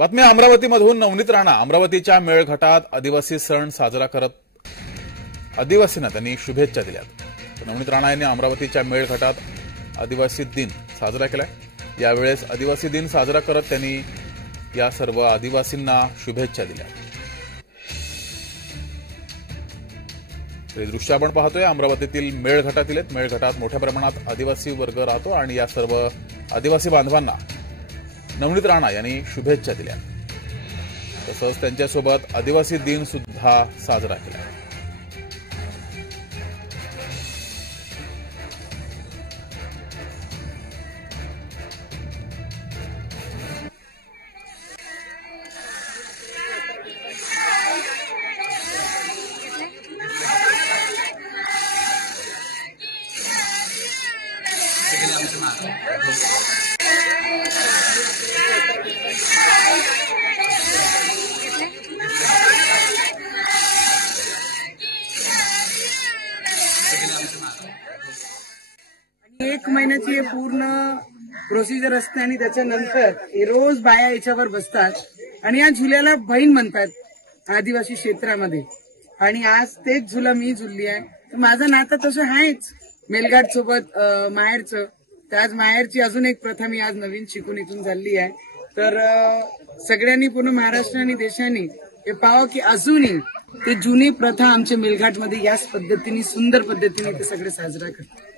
बातमी अमरावतीमधून नवनीत राणा अमरावतीच्या मेळघाटात आदिवासी सण साजरा करत आदिवासींना त्यांनी शुभेच्छा दिल्या। नवनीत राणा यांनी अमरावतीच्या मेळघाटात आदिवासी दिन साजरा केला। यावेळेस आदिवासी दिन साजरा करत त्यांनी या सर्व आदिवासींना शुभेच्छा दिल्या। हे दृश्य आपण पाहतोय अमरावतीतील मेळघाटातील आहेत। मेळघाटात मोठ्या प्रमाणात आदिवासी वर्ग राहतो आणि या सर्व आदिवासी बांधवांना नवनीत राणा यांनी शुभेच्छा दिल्या। तसंच त्यांच्यासोबत आदिवासी दिन सुद्धा साजरा केला। एक महिन्याची हे पूर्ण प्रोसिजर असते आणि त्याच्यानंतर रोज बाया याच्यावर बसतात आणि या झुल्याला बहीण म्हणतात आदिवासी क्षेत्रामध्ये। आणि आज तेच झुला मी झुलली आहे। तर माझं नातं तसं आहेच मेळघाट सोबत माहेरचं। तर आज माहेरची अजून एक प्रथा मी आज नवीन शिकून इथून झाली आहे। तर सगळ्यांनी पूर्ण महाराष्ट्र आणि देशाने हे पाहावं की अजूनही ते जुनी प्रथा आमच्या मेळघाटमध्ये याच पद्धतीने सुंदर पद्धतीने ते सगळे साजरा करतात।